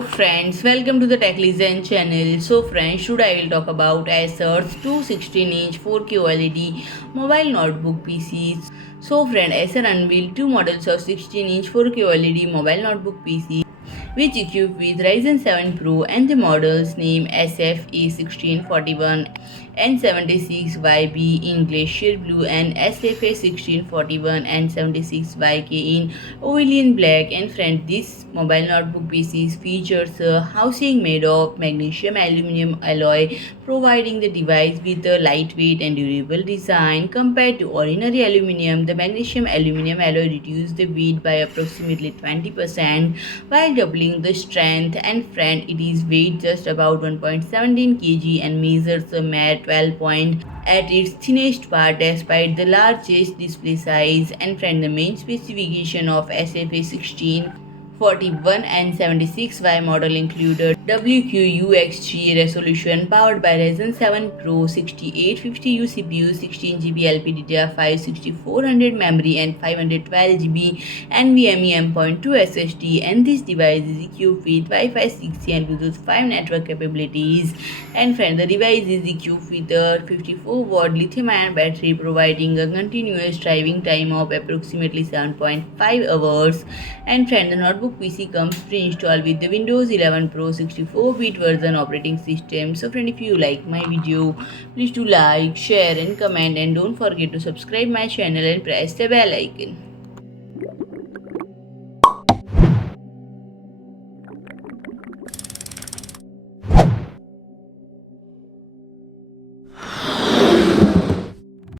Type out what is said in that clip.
Friends, welcome to the Tech Listen channel. Friends, today I will talk about Acer's 216-inch 4K OLED mobile notebook PCs. Acer unveiled two models of 16-inch 4K OLED mobile notebook PC which equipped with Ryzen 7 Pro and the models name SFA1641 and 76YB in glacier blue and SFA1641 and 76YK in olivian black. And friend, this mobile notebook PC features a housing made of magnesium-aluminum alloy, providing the device with a lightweight and durable design. Compared to ordinary aluminum, the magnesium-aluminum alloy reduces the weight by approximately 20% while doubling the strength. And friend, it is weighed just about 1.17 kg and measures a mere 12 point at its thinnest part despite the largest display size. And friend, the main specification of SFA 1641 and 76Y model included WQUXGA resolution powered by Ryzen 7 Pro 6850U CPU, 16GB LPDDR5, 6400 memory and 512GB NVMe M.2 SSD. And this device is equipped with Wi-Fi 6 and Bluetooth 5 network capabilities. And friend, the device is equipped with a 54-watt lithium-ion battery, providing a continuous driving time of approximately 7.5 hours. And friend, the notebook PC comes pre-installed with the Windows 11 Pro 64-bit version operating system. So friend, if you like my video, please do like, share and comment, and don't forget to subscribe my channel and press the bell icon.